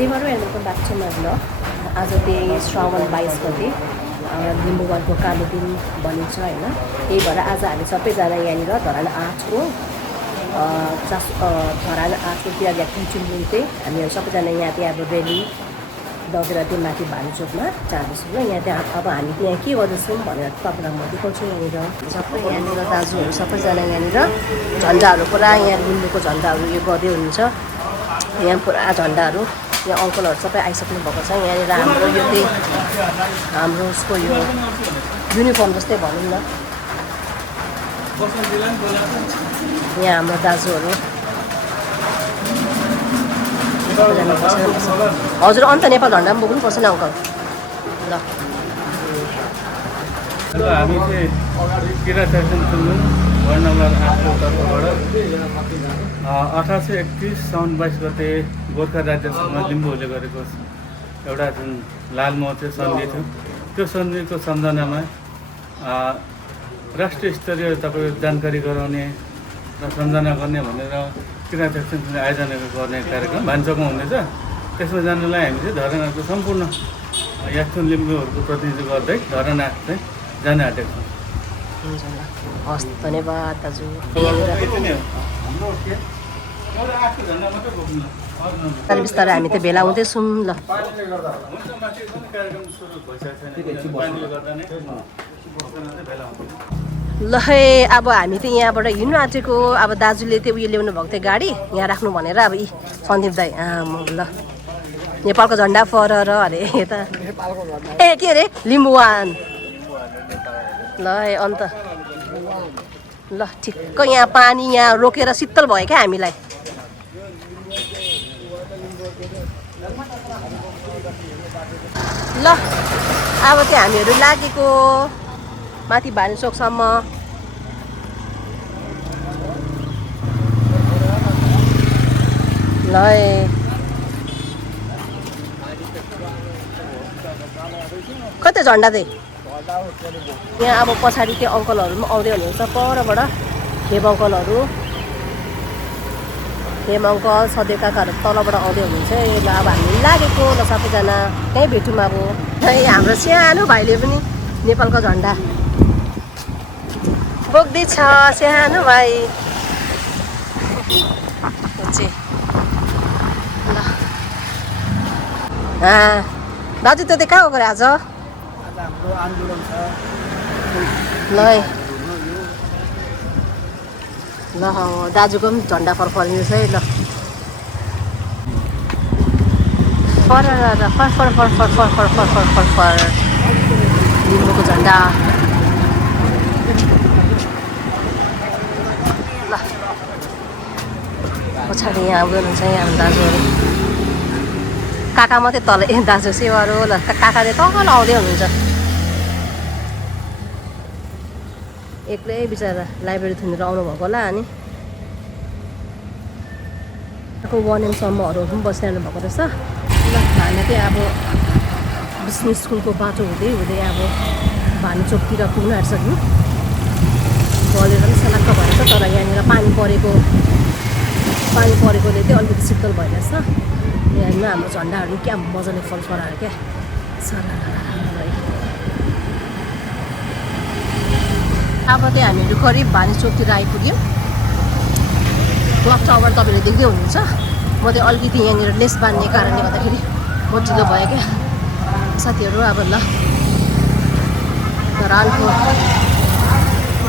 सेवारो हेर्नुको बाटो ल आज त्यही श्रावण 22 गते लिम्बुवानको कालो दिन भनिन्छ होइन। त्यही भएर आज हामी सबैजना यहाँनिर धरान 8को धरान 8को तिहार किचुन निम्ति हामीहरू सबैजना यहाँ त्यहाँ अब रेली दगेर त्यो माथि भानुचोकमा जाँदैछौँ ल। यहाँ त्यहाँ अब हामी त्यहाँ के गर्दैछौँ भनेर तपाईँलाई म देखाउँछु। यहाँनिर सबै यहाँनिर दाजुहरू सबैजना यहाँनिर झन्डाहरू पुरा यहाँ लिम्बूको झन्डाहरू यो गर्दै हुनुहुन्छ। यहाँ पुरा झन्डाहरू यहाँ अङ्कलहरू सबै आइसक्नु भएको छ। यहाँनिर हाम्रो यो चाहिँ हाम्रो उसको यो युनिफर्म जस्तै भनौँ न। यहाँ हाम्रो दाजुहरू हजुर अन्त नेपाल झन्डा पनि बोक्नुपर्छ नि अङ्कल ल। हामी चाहिँ किराँत फेसन सुन्नु वार्ड नम्बर 8को तर्फबाट 1831 साउन 22 गते गोर्खा राज्यसँग लिम्बूहरूले गरेको एउटा जुन लाल मोर्चे सन्धि थियो, त्यो सन्धिको सम्झनामा राष्ट्रिय स्तरीय तपाईँको जानकारी गराउने र सम्झना गर्ने भनेर किराँत फेसन आयोजना गर्ने कार्यक्रम भान्चोकमा हुनेछ। त्यसमा जानलाई हामी चाहिँ धरानको सम्पूर्ण याक्थुन लिम्बूहरूको प्रतिनिधित्व गर्दै धरान 8 चाहिँ जान आँटेको छौँ। हुन्छ ल, हस् धन्यवाद दाजु। बिस्तारै हामी त भेला हुँदैछौँ ल। ल है अब हामी त यहाँबाट हिँड्नु आँटेको। अब दाजुले त्यो उयो ल्याउनु भएको थियो गाडी यहाँ राख्नु भनेर। अब यी सन्दीप दाई ल नेपालको झन्डा फहर अरे यता ए के अरे लिम्बुवान ल है अन्त ल ठिक्क यहाँ पानी यहाँ रोकेर शीतल भयो क्या हामीलाई। ल अब चाहिँ हामीहरू लागेको माथि भानुचोकसम्म। ल कतै झन्डा चाहिँ यहाँ अब पछाडि त्यो अङ्कलहरू पनि आउँदै हुनुहुन्छ परबाट। हेम अङ्कलहरू हेम अङ्कल सधैँ काकाहरू तलबाट आउँदै हुनुहुन्छ। ल अब हामी लागेको ल सबैजना त्यहीँ भेटौँ। अब है हाम्रो सानो भाइले पनि नेपालको झन्डा बोक्दैछ। सानो भाइ ल दाजु त्यो कहाँ गएको आज हाम्रो आन्दोलन छ ल ल दाजुको पनि झन्डा फर्फलिन्छ है ल। फर फर फर फर फर फर फर फर फर फर फर लिम्बूको झन्डा ल। पछाडि यहाँ आउँदै हुनुहुन्छ यहाँ दाजुहरू। काका मात्रै तल ए दाजु सेवारो ल काकाले तल आउँदै हुनुहुन्छ। एक्लै बिचरा लाइब्रेरी थुनेर आउनुभएको होला। अनि आएको 1M सम्महरू पनि बसिरहनु भएको रहेछ ल। हामी चाहिँ अब विष्णु स्कुलको बाटो हुँदै हुँदै अब भानुचोकतिर पुग्न आँटिसक्यौँ। गलेर पनि सलाक्क भएछ तर यहाँनिर पानी परेकोले चाहिँ अलिकति शीतल भइरहेछ। यहाँनिर हाम्रो झन्डाहरू क्या मजाले फरफरायो क्या सर। अब चाहिँ हामीहरू करिब भानुचोकतिर आइपुग्यौँ। क्लक टावर तपाईँले देख्दै हुनुहुन्छ। म चाहिँ अलिकति यहाँनिर लेस बाँध्ने कारणले गर्दाखेरि म ढिलो भयो क्या साथीहरू। अब ल धरानको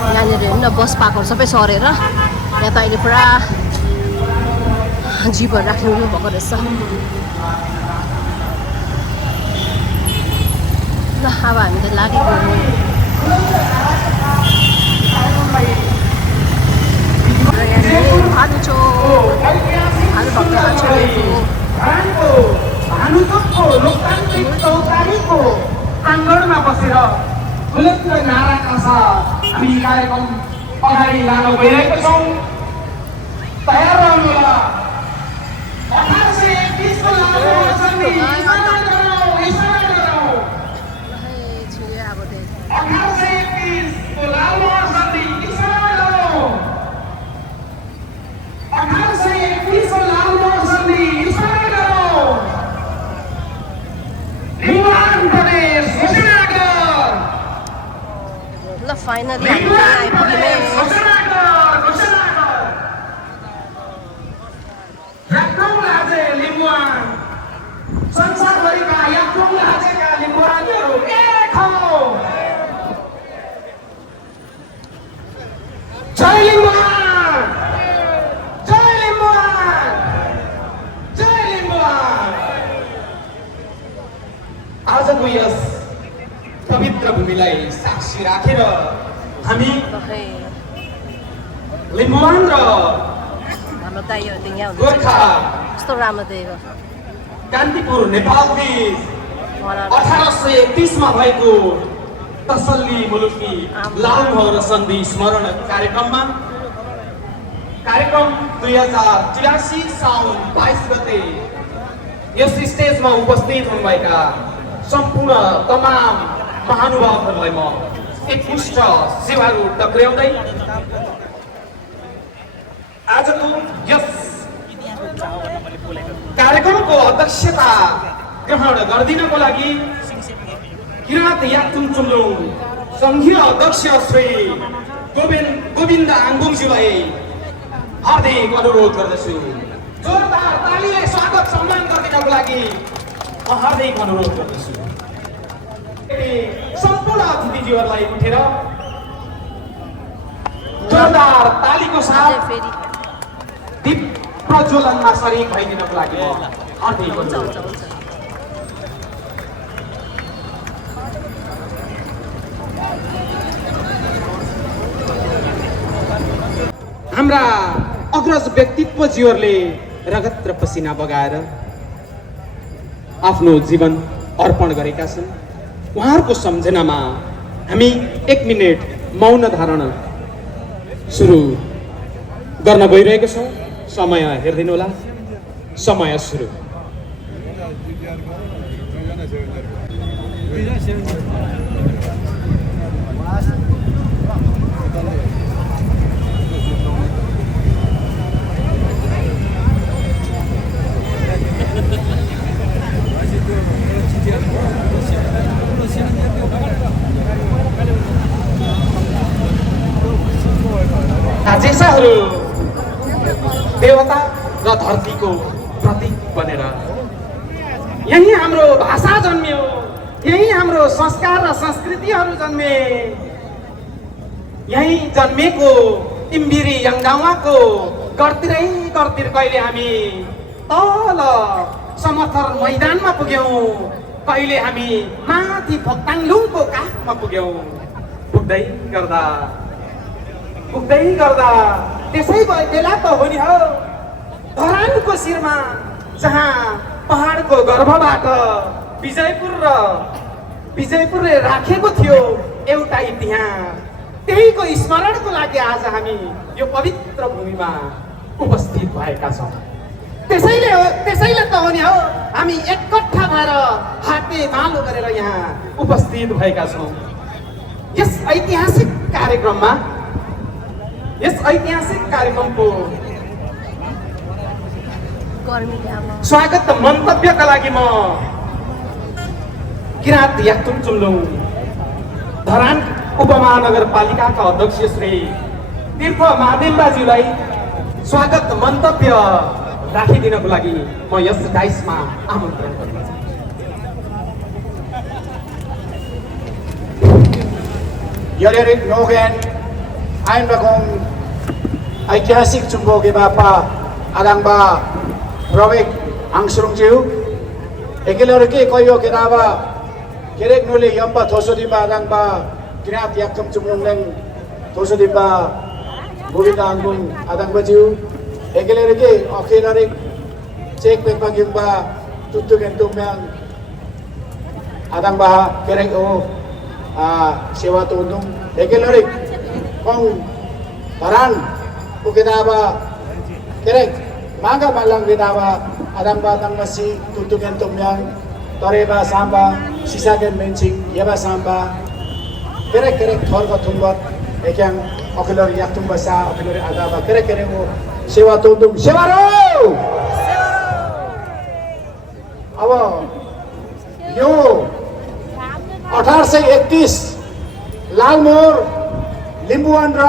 यहाँनिर हेर्नु न बस पार्कहरू सबै सरेर यहाँ त अहिले पुरा जीपहरू राख्नु भएको रहेछ ल। अब हामी त लागेको भानुचोकको लोकतान्त्रिक चौतारीको प्राङ्गणमा बसेर उल्लेख्य नाराका साथ हामी कार्यक्रम अगाडि लान गइरहेका छौँ। तयार रहनुहोला। 1821 को लामो सन्धि स्मरण गरौँ। 1821 को लामो सन्धि स्मरण गरौँ। 1821 को लामो सन्धि स्मरण गरौँ। फाइनली हामी यहाँ आइपुग्यौँ संसारभरिका याक्रुङ राज्यका लिम्बुवानीहरू एक हौ। जय लिम्बुवान, जय लिम्बुवान, जय लिम्बुवान। आजको यस पवित्र भूमिलाई साक्षी राखेर हामी लिम्बुवान र हाम्रो दाइहरू त यहाँ गोर्खा कस्तो राम्रो देखेको कान्तिपुर नेपालबीच 1831 मा भएको तसल्ली मुलुकी लालमोहर सन्धि स्मरण कार्यक्रम 2083 साउन 22 गते यस स्टेजमा उपस्थित हुनुभएका सम्पूर्ण तमाम महानुभावहरूलाई म एकमुष्ट सेवाहरू टक्र्याउँदै आजको यस कार्यक्रमको अध्यक्षता ग्रहण गरिदिनको लागि किराँत याक्थुङ चुम्लुङ संघीय अध्यक्ष श्री गोविन्द आङबुङज्यूलाई हार्दिक अनुरोध गर्दछु। जोरदार तालीले स्वागत सम्मान गरिदिनको लागि म हार्दिक अनुरोध गर्दछु। सम्पूर्ण अतिथिज्यूहरूलाई उठेर जोरदार तालीको साथ दीप प्रज्वलनमा सरिक भइदिनको लागि म हार्दिक अनुरोध गर्दछु। हाम्रा अग्रज व्यक्तित्वज्यूहरूले रगत र पसिना बगाएर आफ्नो जीवन अर्पण गरेका छन्। उहाँहरूको सम्झनामा हामी 1 मिनेट मौन धारण सुरु गर्न गइरहेको छौँ। समय हेरिदिनु होला। समय सुरु। राजेशहरू देवता र धरतीको प्रतीक बनेर यही हाम्रो भाषा जन्मियो, यही हाम्रो संस्कार र संस्कृतिहरू जन्मे। यही जन्मेको इम्बिरी यङगाउँको गर्तिर कहिले हामी तल समथर मैदानमा पुग्यौँ, कहिले हामी माथि फोक्ताङलुङको काखमा पुग्यौँ। पुग्दै गर्दा त्यसै बेला त हो नि हो धरानको शिरमा जहाँ पहाडको गर्भबाट विजयपुरले राखेको थियो एउटा इतिहास, त्यहीको स्मरणको लागि आज हामी यो पवित्र भूमिमा उपस्थित भएका छौँ। त्यसैले त हो नि हो हामी एकट्ठा भएर हाते मालो गरेर यहाँ उपस्थित भएका छौँ। यस ऐतिहासिक कार्यक्रमको स्वागत मन्तव्यका लागि म किराँत याक्थुङ चुम्लुङ धरान उपमहानगरपालिकाका अध्यक्ष श्री तीर्थ महादेवज्यूलाई स्वागत मन्तव्य राखिदिनको लागि म यस डाइसमा आमन्त्रण गर्दछु। Yoririk Nogen, ayon ba kung ऐतिहासिक चुम्बोगे बापा आदांबा रविक आंगसुरुंगजिउ एकेलर के कयो केराबा केरेक नुले यम्बा थोसोदिबा आदांबा किराँत याक्थुङ चुम्लुङ थोसोदिबा गोविन्द आङबुङ आदांबाजिउ एकेलर के अखेलरिक चेक पेकबागिम्बा तुत्तुगेन्टुम्याङ आदांबा केरेक ओ सेवा तोन्दुङ एकेलरिक कong Dharan Ukidaba kerek mangga malang kidaba adamba tangmasi tutugen tumyang toreba samba sisagen mencing yaba samba kerek thorba thumbat ekyang okelor yaktumbasa okelor adaba kerek mo sewa tundum sewaro अब यो 1831 लालमोहर लिम्बुवान र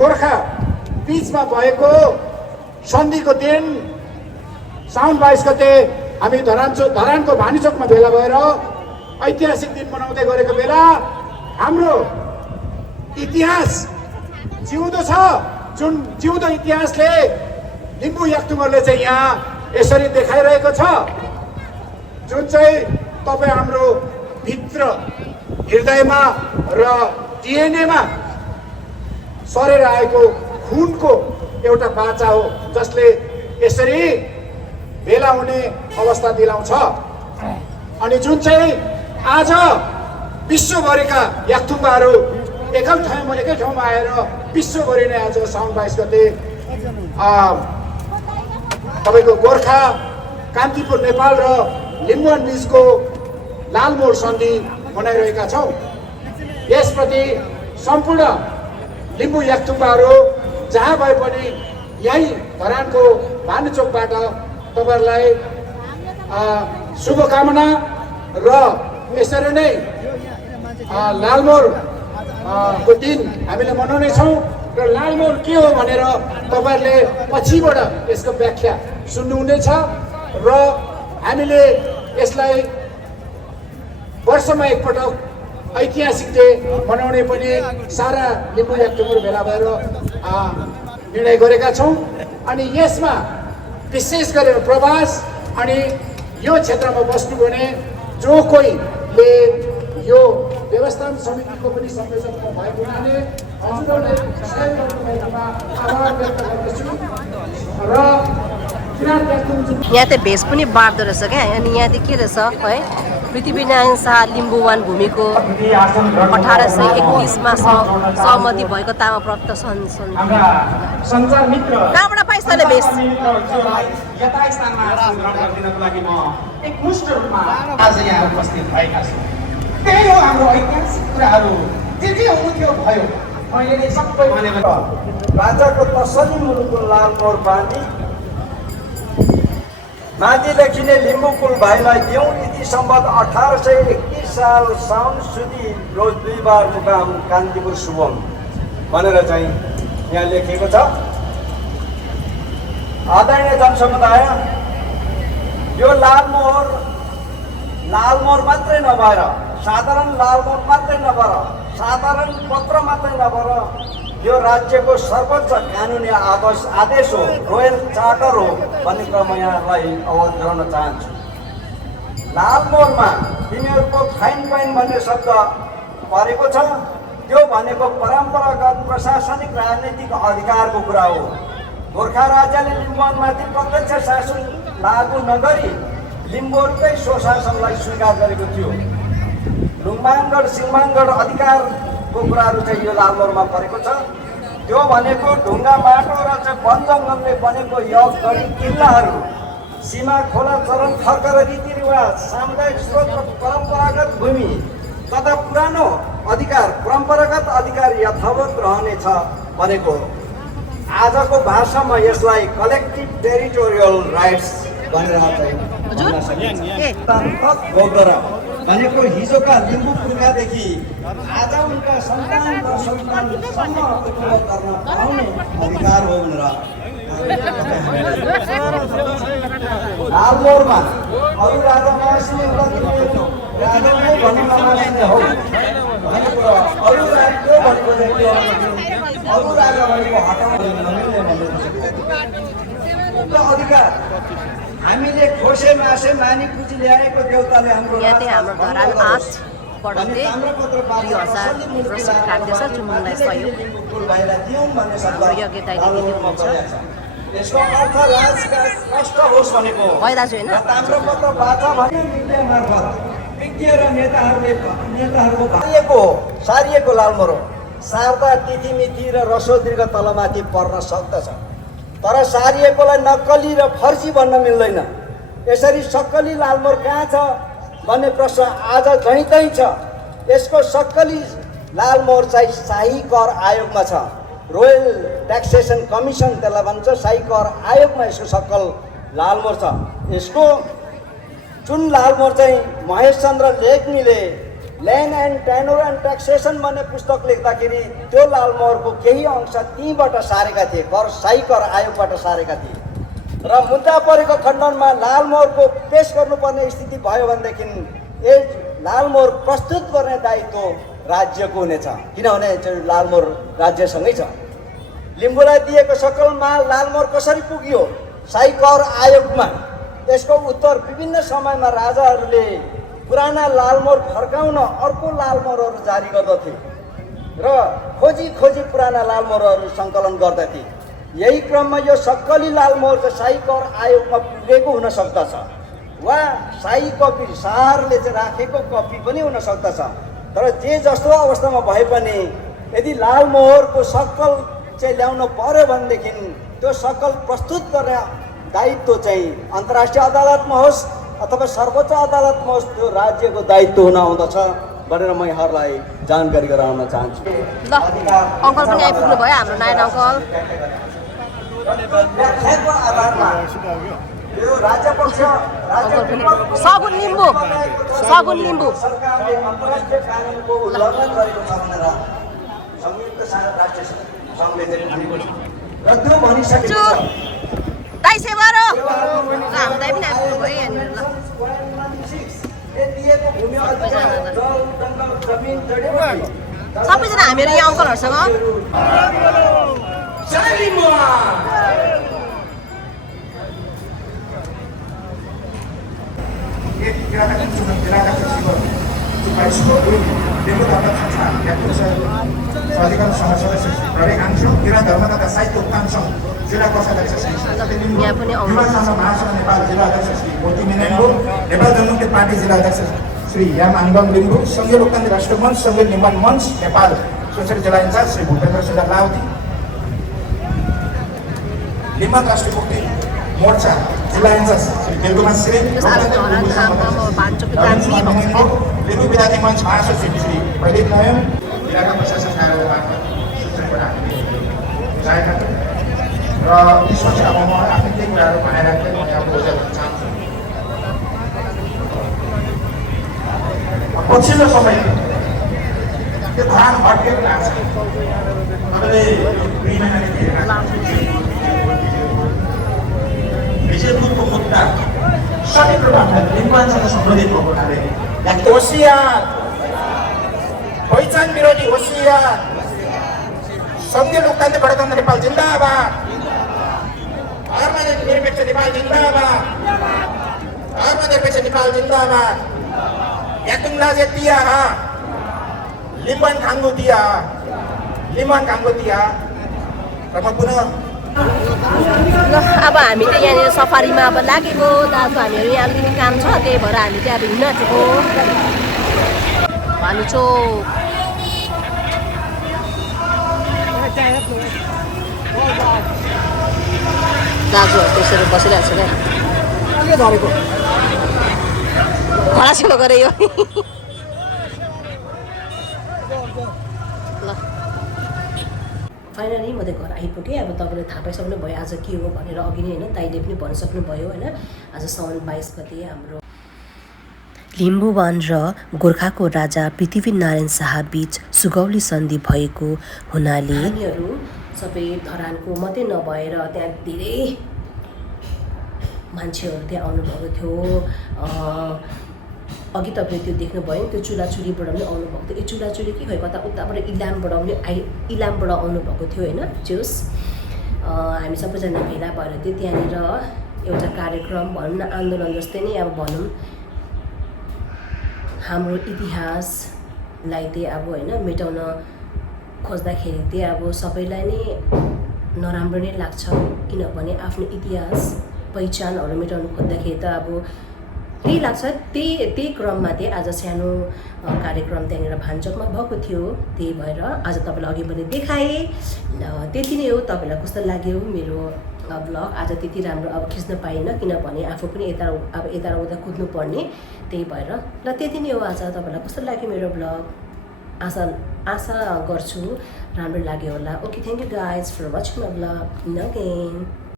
गोर्खा बिचमा भएको सन्धिको दिन साउन 22 गते हामी धरानको भानुचोकमा भेला भएर ऐतिहासिक दिन मनाउँदै गरेको बेला हाम्रो इतिहास जिउँदो छ। जुन जिउँदो इतिहासले लिम्बू याक्थुङहरूले चाहिँ यहाँ यसरी देखाइरहेको छ, जुन चाहिँ तपाईँ हाम्रो भित्र हृदयमा र डिएनएमा सरेर आएको खुनको एउटा बाचा हो, जसले यसरी भेला हुने अवस्था दिलाउँछ। अनि जुन चाहिँ आज विश्वभरिका याक्थुङबाहरू एकै ठाउँमा आएर विश्वभरि नै आज साउन 22 गते तपाईँको गोर्खा, कान्तिपुर नेपाल र लिम्बुवान बिचको लालमोर सन्धि मनाइरहेका छौँ। यसप्रति सम्पूर्ण लिम्बू याक्थुङबाहरू जहाँ भए पनि यही धरानको भानुचोकबाट तपाईँहरूलाई शुभकामना र यसरी नै लालमोर को दिन हामीले मनाउनेछौँ र लालमोर के हो भनेर तपाईँहरूले पछिबाट यसको व्याख्या सुन्नुहुनेछ र हामीले यसलाई वर्षमा एकपटक ऐतिहासिक डे मनाउने पनि सारा लिम्बू याक्थुङहरू भेला भएर निर्णय गरेका छौँ। अनि यसमा विशेष गरेर प्रवास अनि यो क्षेत्रमा बस्नु भने जो कोहीले यो व्यवस्थापन समितिको पनि संयोजक भएको हुनाले हजुरहरूले सहयोग गर्नुभएकोमा आभार व्यक्त गर्दछु र यहाँ त भेष पनि बाँड्दो रहेछ क्या। अनि यहाँ चाहिँ के रहेछ है, पृथ्वीनारायण शाह लिम्बुवान भूमिको 1831मा सहमति भएको तामाप्राप्त सञ्चार मित्र कहाँबाट पाइस् तैँले भेष? यता स्थानमा आसन ग्रहण गरिदिनको लागि म एकमुष्ट रूपमा आज यहाँ उपस्थित भएका छु। त्यही हो हाम्रो ऐतिहासिक कुराहरू, जे हुनु थियो भयो। मैले नै सबै भनेको राजाको तसली मुलुकको लालमोर बाँधी माथि लेखिने लिम्बुकुल भाइलाई दिउँ इति सम्बत 1831 साल साउन सुदी रोज 2 बार मुकाम कान्तिपुर शुभम भनेर चाहिँ यहाँ लेखिएको छ। आदरणीय जनसमुदाय, यो लालमोर मात्रै नभएर साधारण लालमोर मात्रै नभएर साधारण पत्र मात्रै नभएर यो राज्यको सर्वोच्च कानुनी आदेश हो, रोयल चार्टर हो भन्ने कुरा म यहाँलाई अवगत गराउन चाहन्छु। लालमोरमा तिमीहरूको फाइन भन्ने शब्द परेको छ। त्यो भनेको परम्परागत प्रशासनिक राजनैतिक अधिकारको कुरा हो। गोर्खा राज्यले लिम्बुवानमाथि प्रत्यक्ष शासन लागू नगरी लिम्बुहरूकै स्वशासनलाई स्वीकार गरेको थियो। लुम्बाङगढ सिलमाङगढ अधिकारको कुराहरू चाहिँ यो लालमोरमा परेको छ। त्यो भनेको ढुङ्गा माटो र चाहिँ वन जङ्गलले बनेको यज्ञ गढी किल्लाहरू, सीमा खोला चरण खर्क र रीतिरिवाज, सामुदायिक स्रोत र परम्परागत भूमि तथा पुरानो अधिकार परम्परागत अधिकार यथावत रहनेछ भनेको। आजको भाषामा यसलाई कलेक्टिभ टेरिटोरियल राइट्स भनेर चाहिँ भन्न सकिन्छ। भनेको हिजोका लिम्बू पुर्खादेखि आज उनका सन्तान र सन्तानसम्म उपयोग गर्न पाउने अधिकार हो भनेर लालमोरमा अरू राजा महासिंह राजा नै भन्नु नमान्ने हो भनेको अरू राज्य भनेको अरू राजा भनेको हटाउनु अधिकार हामीले खोसे मासे मानी पुजी ल्याएको देउताले हाम्रो यहाँ चाहिँ हाम्रो धरान 8बाट चाहिँ 2000 काट्दैछ चुम्बनलाई सहयोग हाम्रो यज्ञ दाइले दिनुहुन्छ। यसको अर्थ राजका कष्ट होस् भनेको भइदाजु होइन, ताम्रपत्र बाचा भन्ने मिडिया मार्फत विज्ञ र नेताहरूको सारिएको लालमोर सार्दा तिथिमिति र रसो दीर्घ तलमाथि पर्न सक्दछ, तर सारिएकोलाई नक्कली र फर्जी भन्न मिल्दैन। यसरी सक्कली लालमोर कहाँ छ भन्ने प्रश्न आज झैँतै छ। यसको सक्कली लालमोर चाहिँ शाही कर आयोगमा छ, रोयल ट्याक्सेसन कमिसन त्यसलाई भन्छ। शाही कर आयोगमा यसको सक्कल लालमोर छ। यसको जुन लालमोर चाहिँ महेश चन्द्र लेग्मीले land and tenure and taxation भन्ने पुस्तक लेख्दाखेरि त्यो लालमोहरको केही अंश त्यहीँबाट सारेका थिए, शाही कर आयोगबाट सारेका थिए। र मुद्दा परेको खण्डनमा लालमोहरको पेश गर्नुपर्ने स्थिति भयो भनेदेखि यस लालमोहर प्रस्तुत गर्ने दायित्व राज्यको हुनेछ, किनभने लालमोहर राज्यसँगै छ। लिम्बूलाई दिएको सकल माल लालमोहर कसरी पुग्यो शाही कर आयोगमा, यसको उत्तर विभिन्न समयमा राजाहरूले पुराना लालमोहर फर्काउन अर्को लालमोहरहरू जारी गर्दथे र खोजी खोजी पुराना लालमोहरहरू सङ्कलन गर्दथे। यही क्रममा यो सक्कली लालमोहर चाहिँ शाही कर आयोगमा पुगेको हुन सक्दछ वा शाही कपी शाहरले चाहिँ राखेको कपी पनि हुन सक्दछ। तर जे जस्तो अवस्थामा भए पनि यदि लालमोहरको सक्कल चाहिँ ल्याउन पर्यो भनेदेखि त्यो सक्कल प्रस्तुत गर्ने दायित्व चाहिँ अन्तर्राष्ट्रिय अदालतमा होस् अथवा सर्वोच्च अदालतमा होस् त्यो राज्यको दायित्व हुन आउँदछ भनेर म यहाँहरूलाई जानकारी गराउन चाहन्छु। ल अङ्कल पनि आइपुग्नु भयो हाम्रो नारायण अङ्कल। व्याख्याको आधारमा यो राज्य पक्ष सगुन लिम्बू सरकारले अन्तर्राष्ट्रिय कानुनको उल्लङ्घन गरेको छ भनेर संयुक्त राष्ट्र सङ्घले भनेको छ र त्यो भनिसकेको छ। दाइ सेवा र हाम्रो दाइ पनि आइपुग्नु भयो यहाँनिर। ल दिएको भूमि अधिकार जल जङ्गल जमिन जडीबुटी सबैजना हामीहरू यहाँ अङ्कलहरूसँग यहाँ पनि नेपाल जनमुक्ति पार्टी जिल्ला अध्यक्ष श्री याम आङ्गम लिम्बू, सङ्घीय लोकतान्त्रिक राष्ट्र मञ्च, सङ्घीय निर्माण मञ्च नेपाल सोसियल जिल्ला इन्चार्ज श्री भूपेन्द्र सुधार लाउती, लिम्बन राष्ट्रिय मुक्ति मोर्चा जिल्ला इन्चार्ज श्री बेलकुमार श्रेष्ठ, लिम्बू विद्यार्थी मञ्च महासचिव श्री प्रदीप नायम, जिल्लाका प्रशासन कार्यालयबाट सूचनाबाट हामीले बुझाएका थियौँ र त्यसपछि अब म आफ्नै केही कुराहरू भनिराख्दै म यहाँ बोझा भन्न चाहन्छु। पछिल्लो समय त्यो धान भट्केको लाग्छ। तपाईँले विजयपुरको मुद्दा सठिक रूपमा लिम्बुवानसँग सम्बन्धित भएको हुनाले होसियार, पहिचान विरोधी होसियार, सङ्घीय लोकतान्त्रिक गणतन्त्र नेपाल जिन्दाबाद, धर्मनिरपेक्ष नेपाल जिन्दाबाद, धर्मनिरपेक्ष नेपाल जिन्दाबाद, याकुङलाजे तिया लिम्बन खाङ्गो तिया, लिम्बन खाङ्गो तिया। र म पुनः ल अब हामी त यहाँनिर सफारीमा अब लागेको दाजु हामीहरू यहाँ अलिकति काम छ, त्यही भएर हामी चाहिँ अब हिँड्न आँटेको भालुचोक। दाजुहरू त्यसरी बसिरहेको छ क्या झरेको घोडासिलो गरे यो। ल फाइनली म त घर आइपुगेँ। अब तपाईँले थाहा पाइसक्नु भयो आज के हो भनेर, अघि नै होइन दाइले पनि भनिसक्नुभयो होइन। आज साउन 22 गते हाम्रो लिम्बुवान र गोर्खाको राजा पृथ्वीनारायण शाह बीच सुगौली सन्धि भएको हुनाले यिनीहरू सबै धरानको मात्रै नभएर त्यहाँ धेरै मान्छेहरू त्यहाँ आउनुभएको थियो। अघि तपाईँले त्यो देख्नुभयो त्यो चुलाचुलीबाट पनि आउनुभएको थियो। यो चुलाचुली के खै कता उताबाट इलामबाट पनि इलामबाट आउनुभएको थियो होइन। जोस् हामी सबैजना भेला भएर थियो त्यहाँनिर एउटा कार्यक्रम भनौँ न, आन्दोलन जस्तै नै अब भनौँ, हाम्रो इतिहासलाई चाहिँ अब होइन मेटाउन खोज्दाखेरि चाहिँ अब सबैलाई नै नराम्रो नै लाग्छ, किनभने आफ्नो इतिहास पहिचानहरू मेटाउनु खोज्दाखेरि त अब त्यही लाग्छ। त्यही क्रममा चाहिँ आज सानो कार्यक्रम त्यहाँनिर भान्चोकमा भएको थियो। त्यही भएर आज तपाईँलाई अघि मैले देखाएँ। त्यति नै हो। तपाईँलाई कस्तो लाग्यो मेरो भ्लग? आज त्यति राम्रो अब खिच्न पाइनँ, किनभने आफू पनि यता उता कुद्नु पर्ने, त्यही भएर। ल त्यति नै हो। आज तपाईँलाई कस्तो लाग्यो मेरो भ्लग? आशा गर्छु राम्रो लाग्यो होला। Okay, thank you guys for watching my vlog again.